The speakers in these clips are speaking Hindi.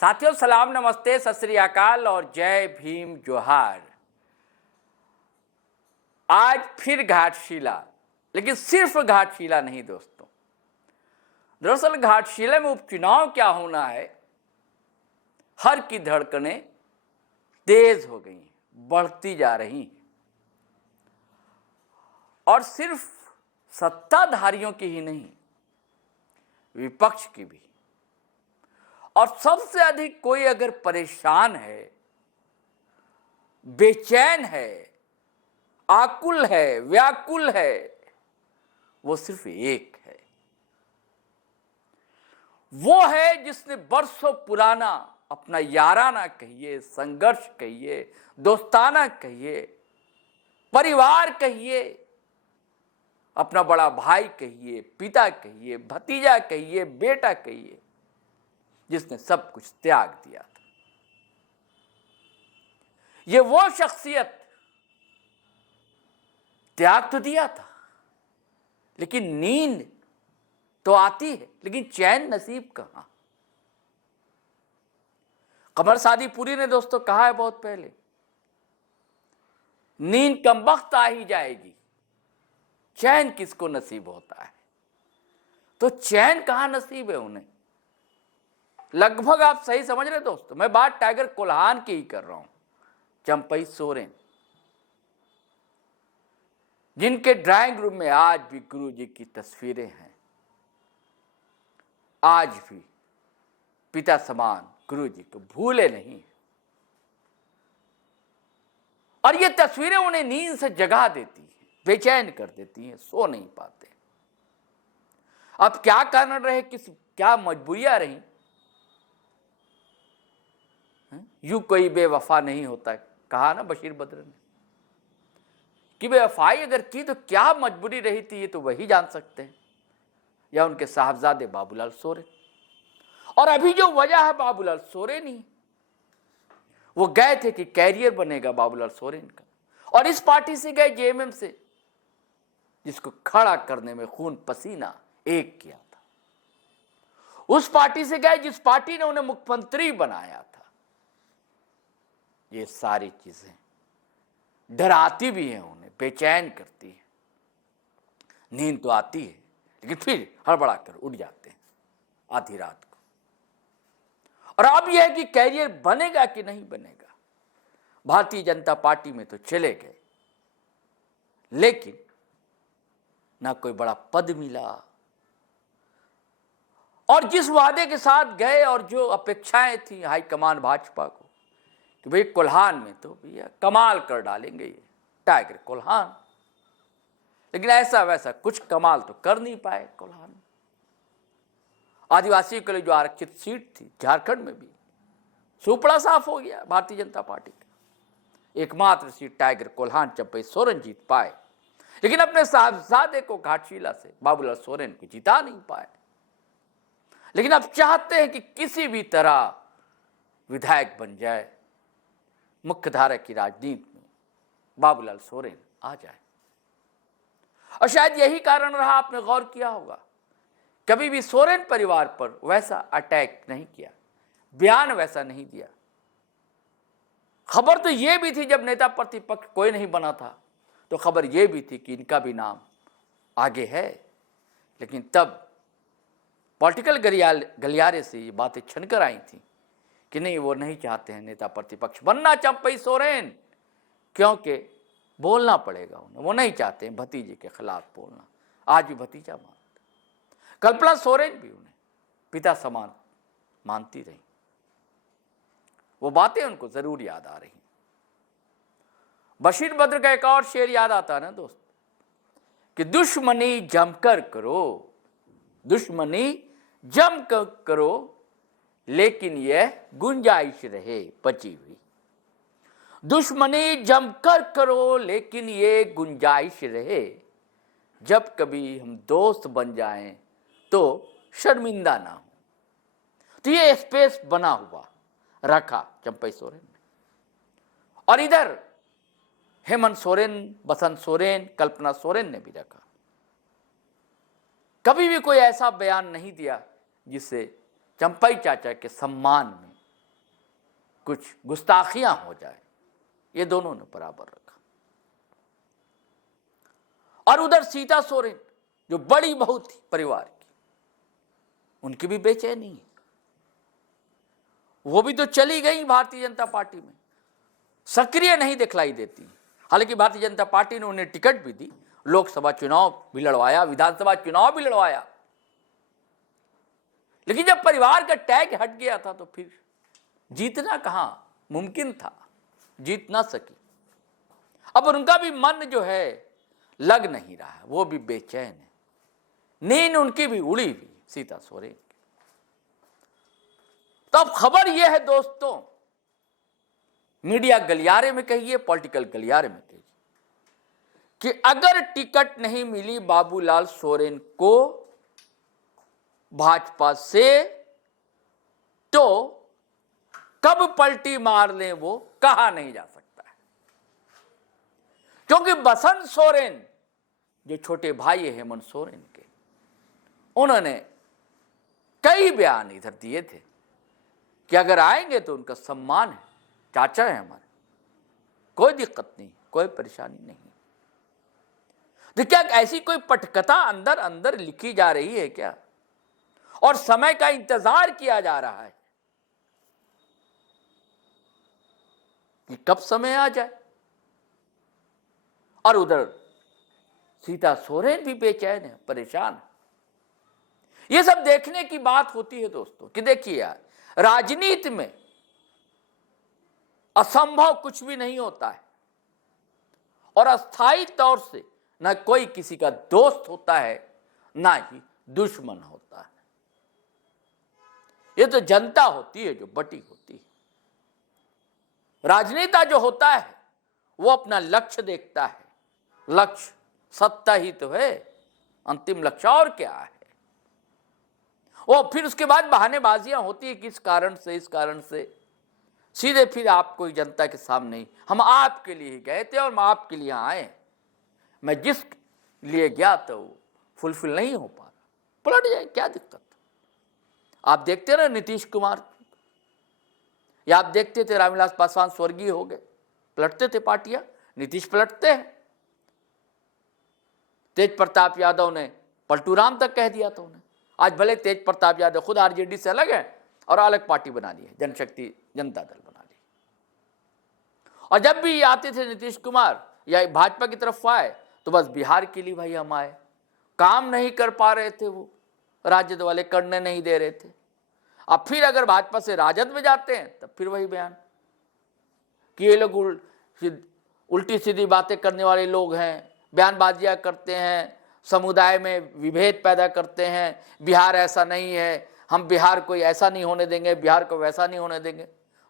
साथियों सलाम, नमस्ते, सत श्री अकाल और जय भीम जोहार। आज फिर घाटशिला, लेकिन सिर्फ घाटशिला नहीं दोस्तों। दरअसल घाटशिला में उपचुनाव क्या होना है, हर की धड़कनें तेज हो गई हैं, बढ़ती जा रही हैं। और सिर्फ सत्ताधारियों की ही नहीं, विपक्ष की भी। और सबसे अधिक कोई अगर परेशान है, बेचैन है, आकुल है, व्याकुल है, वो सिर्फ एक है। वो है जिसने बरसों पुराना अपना याराना कहिए, संघर्ष कहिए, दोस्ताना कहिए, परिवार कहिए, अपना बड़ा भाई कहिए, पिता कहिए, भतीजा कहिए, बेटा कहिए, जिसने सब कुछ त्याग दिया था। ये वो शख्सियत, त्याग तो दिया था, लेकिन नींद तो आती है, लेकिन चैन नसीब कहां। कमर सादीपुरी ने दोस्तों कहा है बहुत पहले, नींद कमबख्त आ ही जाएगी, चैन किसको नसीब होता है। तो चैन कहां नसीब है उन्हें। लगभग आप सही समझ रहे दोस्तों, मैं बात टाइगर कोल्हान की ही कर रहा हूं, चंपई सोरेन, जिनके ड्राइंग रूम में आज भी गुरु जी की तस्वीरें हैं। आज भी पिता समान गुरु जी को भूले नहीं। और ये तस्वीरें उन्हें नींद से जगा देती हैं, बेचैन कर देती हैं, सो नहीं पाते। अब क्या कारण रहे, क्या मजबूरियां रही, यूं कोई बेवफा नहीं होता, कहा ना बशीर बद्र ने कि बेवफाई अगर की तो क्या मजबूरी रही थी, ये तो वही जान सकते हैं, या उनके साहबजादे बाबूलाल सोरेन। और अभी जो वजह है बाबूलाल सोरेन ही, वो गए थे कि कैरियर बनेगा बाबूलाल सोरेन का, और इस पार्टी से गए जेएमएम से, जिसको खड़ा करने में खून पसीना एक किया था। उस पार्टी से गए जिस पार्टी ने उन्हें मुख्यमंत्री बनाया था। ये सारी चीजें डराती भी हैं, उन्हें बेचैन करती है। नींद तो आती है, लेकिन फिर हड़बड़ा कर उठ जाते हैं आधी रात को। और अब यह है कि कैरियर बनेगा कि नहीं बनेगा। भारतीय जनता पार्टी में तो चले गए, लेकिन ना कोई बड़ा पद मिला, और जिस वादे के साथ गए और जो अपेक्षाएं थी हाईकमान भाजपा को कि भाई कोल्हान में तो भैया कमाल कर डालेंगे ये टाइगर कोल्हान, लेकिन ऐसा वैसा कुछ कमाल तो कर नहीं पाए कोल्हान। आदिवासियों के लिए जो आरक्षित सीट थी झारखंड में भी सुपड़ा साफ हो गया भारतीय जनता पार्टी का। एकमात्र सीट टाइगर कोल्हान चंपई सोरेन जीत पाए, लेकिन अपने साहबजादे को घाटशिला से बाबूलाल सोरेन को जिता नहीं पाए। लेकिन अब चाहते हैं कि किसी भी तरह विधायक बन जाए, मुख्यधारा की राजनीति में बाबूलाल सोरेन आ जाए। और शायद यही कारण रहा, आपने गौर किया होगा, कभी भी सोरेन परिवार पर वैसा अटैक नहीं किया, बयान वैसा नहीं दिया। खबर तो यह भी थी, जब नेता प्रतिपक्ष कोई नहीं बना था तो खबर यह भी थी कि इनका भी नाम आगे है। लेकिन तब पॉलिटिकल गलियारे से ये बातें छनकर आई थी कि नहीं, वो नहीं चाहते हैं नेता प्रतिपक्ष बनना चंपई सोरेन, क्योंकि बोलना पड़ेगा उन्हें, वो नहीं चाहते हैं भतीजे के खिलाफ बोलना। आज भी भतीजा मानते, कल्पना सोरेन भी उन्हें पिता समान मानती रही। वो बातें उनको जरूर याद आ रही। बशीर बद्र का एक और शेर याद आता है ना दोस्त, कि दुश्मनी जमकर करो, दुश्मनी जमकर करो, लेकिन यह गुंजाइश रहे बची हुई। दुश्मनी जमकर करो, लेकिन ये गुंजाइश रहे, जब कभी हम दोस्त बन जाएं तो शर्मिंदा ना हो। तो ये स्पेस बना हुआ रखा चंपई सोरेन ने। और इधर हेमंत सोरेन, बसंत सोरेन, कल्पना सोरेन ने भी रखा। कभी भी कोई ऐसा बयान नहीं दिया जिससे चंपई चाचा के सम्मान में कुछ गुस्ताखियां हो जाए, ये दोनों ने बराबर रखा। और उधर सीता सोरेन जो बड़ी बहू थी परिवार की, उनकी भी बेचैनी है। वो भी तो चली गई भारतीय जनता पार्टी में, सक्रिय नहीं दिखलाई देती। हालांकि भारतीय जनता पार्टी ने उन्हें टिकट भी दी, लोकसभा चुनाव भी लड़वाया, विधानसभा चुनाव भी लड़वाया, लेकिन जब परिवार का टैग हट गया था तो फिर जीतना कहां मुमकिन था, जीत ना सकी। अब उनका भी मन जो है लग नहीं रहा है, वो भी बेचैन है, नींद उनकी भी उड़ी हुई सीता सोरेन की। तो अब खबर यह है दोस्तों, मीडिया गलियारे में कहिए, पॉलिटिकल गलियारे में कहिए, कि अगर टिकट नहीं मिली बाबूलाल सोरेन को भाजपा से, तो कब पलटी मार ले वो कहा नहीं जा सकता है। क्योंकि बसंत सोरेन जो छोटे भाई है हेमंत सोरेन के, उन्होंने कई बयान इधर दिए थे कि अगर आएंगे तो उनका सम्मान है, चाचा है हमारे, कोई दिक्कत नहीं, कोई परेशानी नहीं। तो क्या ऐसी कोई पटकथा अंदर अंदर लिखी जा रही है क्या, और समय का इंतजार किया जा रहा है कि कब समय आ जाए। और उधर सीता सोरेन भी बेचैन है, परेशान है। यह सब देखने की बात होती है दोस्तों कि देखिए यार, राजनीति में असंभव कुछ भी नहीं होता है, और अस्थायी तौर से ना कोई किसी का दोस्त होता है, ना ही दुश्मन होता है। ये तो जनता होती है जो बटी होती है। राजनेता जो होता है वो अपना लक्ष्य देखता है, लक्ष्य सत्ता ही तो है, अंतिम लक्ष्य और क्या है। वो फिर उसके बाद बहानेबाजियां होती है, किस कारण से, इस कारण से, सीधे फिर आपको जनता के सामने हम आपके लिए ही गए थे और हम आपके लिए आए, मैं जिस लिए गया था वो फुलफिल नहीं हो पा रहा, पलट जाए, क्या दिक्कत। आप देखते ना नीतीश कुमार, या आप देखते थे रामविलास पासवान स्वर्गीय हो गए, पलटते थे पार्टियां, नीतीश पलटते हैं। तेज प्रताप यादव ने पलटूराम तक कह दिया था उन्हें। आज भले तेज प्रताप यादव खुद आरजेडी से अलग है और अलग पार्टी बना ली है, जनशक्ति जनता दल बना ली। और जब भी आते थे नीतीश कुमार या भाजपा की तरफ आए तो बस बिहार के लिए भाई हम आए, काम नहीं कर पा रहे थे वो, राजद वाले करने नहीं दे रहे थे। अब फिर अगर भाजपा से राजद में जाते हैं तब फिर वही बयान कि ये लोग उल्टी सीधी बातें करने वाले लोग हैं, बयानबाजियां करते हैं, समुदाय में विभेद पैदा करते हैं, बिहार ऐसा नहीं है, हम बिहार को ऐसा नहीं होने देंगे, बिहार को वैसा नहीं होने देंगे,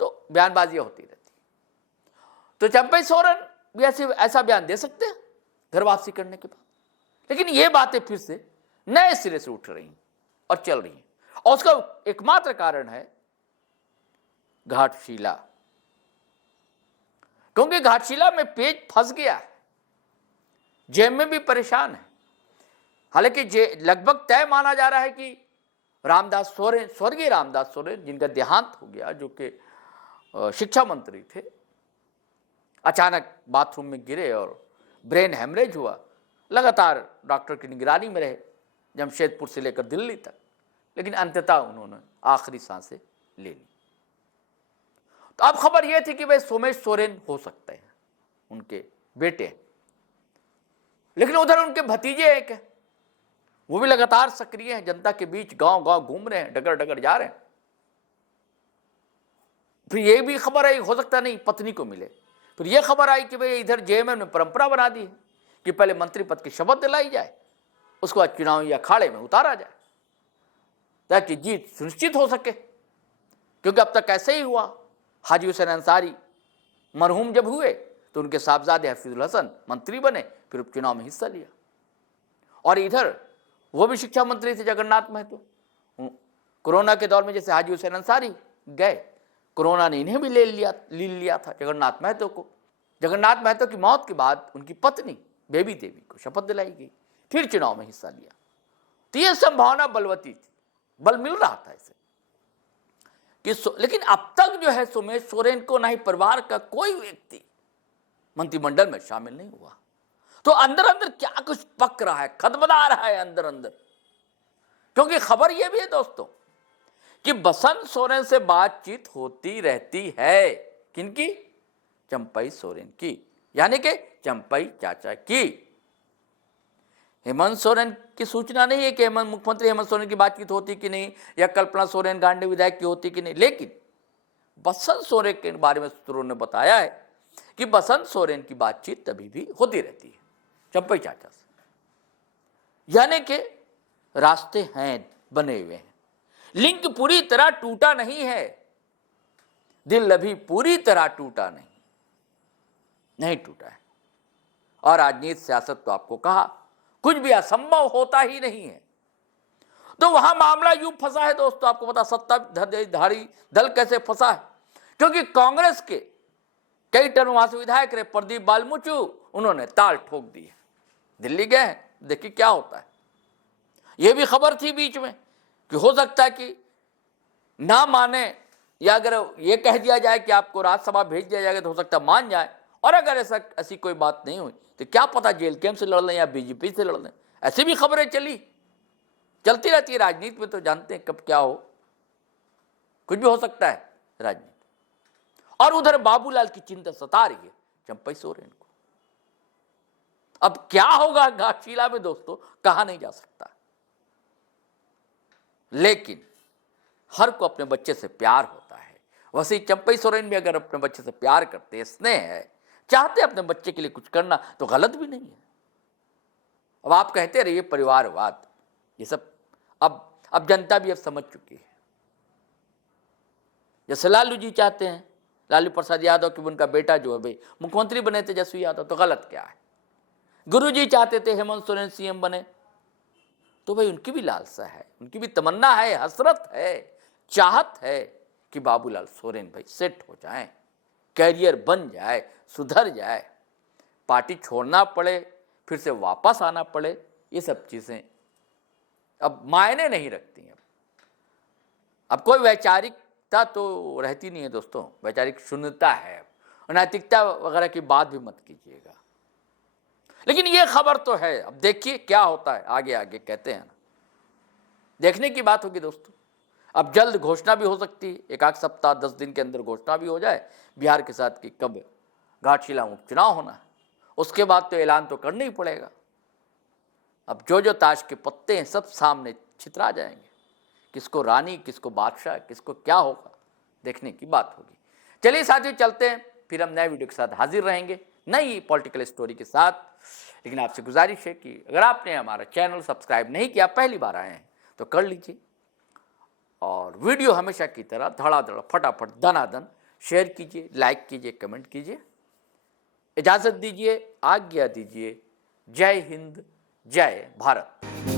तो बयानबाजियां होती रहती। तो चंपई सोरेन भी ऐसा बयान दे सकते हैं घर वापसी करने के बाद, लेकिन ये बातें फिर से नए सिरे से उठ रही और चल रही हैं, और उसका एकमात्र कारण है घाटशिला, क्योंकि घाटशिला में पेज फंस गया है, जेब में भी परेशान है। हालांकि लगभग तय माना जा रहा है कि रामदास सोरेन, स्वर्गीय रामदास सोरेन जिनका देहांत हो गया, जो कि शिक्षा मंत्री थे, अचानक बाथरूम में गिरे और ब्रेन हेमरेज हुआ, लगातार डॉक्टर की निगरानी में रहे जमशेदपुर से लेकर दिल्ली तक, लेकिन अंततः उन्होंने आखिरी सांसें ले ली। तो अब खबर यह थी कि भाई सोमेश सोरेन हो सकते हैं, उनके बेटे हैं, लेकिन उधर उनके भतीजे एक है, वो भी लगातार सक्रिय हैं, जनता के बीच गांव गांव घूम रहे हैं, डगर डगर जा रहे हैं। फिर ये भी खबर आई हो सकता नहीं पत्नी को मिले, फिर ये खबर आई कि भाई इधर जेएमएम ने परंपरा बना दी है कि पहले मंत्री पद की शपथ दिलाई जाए, उसके बाद चुनावी अखाड़े में उतारा जाए ताकि जीत सुनिश्चित हो सके। क्योंकि अब तक ऐसे ही हुआ, हाजी हुसैन अंसारी मरहूम जब हुए तो उनके साहबजादे हफीजुल हसन मंत्री बने, फिर उपचुनाव में हिस्सा लिया, और इधर वो भी शिक्षा मंत्री थे जगन्नाथ महतो। कोरोना के दौर में जैसे हाजी हुसैन अंसारी गए, कोरोना ने इन्हें भी ले लिया था जगन्नाथ महतो को। जगन्नाथ महतो की मौत के बाद उनकी पत्नी बेबी देवी को शपथ दिलाई गई, फिर चुनाव में हिस्सा लिया। तो यह संभावना बलवती थी, बल मिल रहा था इसे लेकिन अब तक जो है सोमेश सोरेन को ना ही परिवार का कोई व्यक्ति मंत्रिमंडल में शामिल नहीं हुआ। तो अंदर अंदर क्या कुछ पक रहा है, खदबदा रहा है अंदर अंदर। क्योंकि खबर यह भी है दोस्तों कि बसंत सोरेन से बातचीत होती रहती है। किनकी? चंपई सोरेन की, यानी कि चंपई चाचा की। हेमंत सोरेन की सूचना नहीं है कि मुख्यमंत्री हेमंत सोरेन की बातचीत होती कि नहीं, या कल्पना सोरेन गांधी विधायक की होती कि नहीं, लेकिन बसंत सोरेन के बारे में सूत्रों ने बताया है कि बसंत सोरेन की बातचीत तभी भी होती रहती है चंपई चाचा से। यानी कि रास्ते हैं, बने हुए हैं, लिंक पूरी तरह टूटा नहीं है, दिल अभी पूरी तरह टूटा नहीं टूटा है। और राजनीति सियासत तो आपको कहा कुछ भी असंभव होता ही नहीं है। तो वहां मामला यूं फंसा है दोस्तों, आपको पता सत्ताधारी दल कैसे फंसा है, क्योंकि कांग्रेस के कई टर्म वहां से विधायक रहे प्रदीप बालमुचु, उन्होंने ताल ठोक दी है, दिल्ली गए हैं, देखिए क्या होता है। यह भी खबर थी बीच में कि हो सकता है कि ना माने, या अगर ये कह दिया जाए कि आपको राज्यसभा भेज दिया जाएगा तो हो सकता है मान जाए, और अगर ऐसी कोई बात नहीं हुई तो क्या पता जेल कैंप से लड़ लें या बीजेपी से लड़ लें। ऐसी भी खबरें चलती रहती है राजनीति में, तो जानते हैं कब क्या हो, कुछ भी हो सकता है राजनीति। और उधर बाबूलाल की चिंता सता रही है चंपई सोरेन को। अब क्या होगा घाटशिला में दोस्तों, कहा नहीं जा सकता, लेकिन हर को अपने बच्चे से प्यार होता है। वैसे ही चंपई सोरेन भी अगर अपने बच्चे से प्यार करते हैं, स्नेह है, चाहते अपने बच्चे के लिए कुछ करना, तो गलत भी नहीं है। अब आप कहते रहिए परिवारवाद, ये सब अब जनता भी अब समझ चुकी है। जैसे लालू जी चाहते हैं, लालू प्रसाद यादव कि उनका बेटा जो है भाई मुख्यमंत्री बने तेजस्वी यादव, तो गलत क्या है। गुरु जी चाहते थे हेमंत सोरेन सीएम बने, तो भाई उनकी भी लालसा है, उनकी भी तमन्ना है, हसरत है, चाहत है कि बाबूलाल सोरेन भाई सेट हो जाएं, कैरियर बन जाए, सुधर जाए, पार्टी छोड़ना पड़े, फिर से वापस आना पड़े, ये सब चीजें अब मायने नहीं रखती हैं। अब कोई वैचारिकता तो रहती नहीं है दोस्तों, वैचारिक शून्यता है, नैतिकता वगैरह की बात भी मत कीजिएगा। लेकिन ये खबर तो है, अब देखिए क्या होता है आगे आगे, कहते हैं ना, देखने की बात होगी दोस्तों। अब जल्द घोषणा भी हो सकती है, एक आध सप्ताह 10 दिन के अंदर घोषणा भी हो जाए बिहार के साथ कि कब घाटशिला में उपचुनाव होना है। उसके बाद तो ऐलान तो करना ही पड़ेगा। अब जो ताश के पत्ते हैं सब सामने छितरा जाएंगे, किसको रानी, किसको बादशाह, किसको क्या होगा, देखने की बात होगी। चलिए साथियों चलते हैं, फिर हम नए वीडियो के साथ हाजिर रहेंगे, नई पॉलिटिकल स्टोरी के साथ। लेकिन आपसे गुजारिश है कि अगर आपने हमारा चैनल सब्सक्राइब नहीं किया, पहली बार आए हैं तो कर लीजिए, और वीडियो हमेशा की तरह धड़ाधड़ फटाफट दनादन शेयर कीजिए, लाइक कीजिए, कमेंट कीजिए। इजाज़त दीजिए, आज्ञा दीजिए। जय हिंद, जय भारत।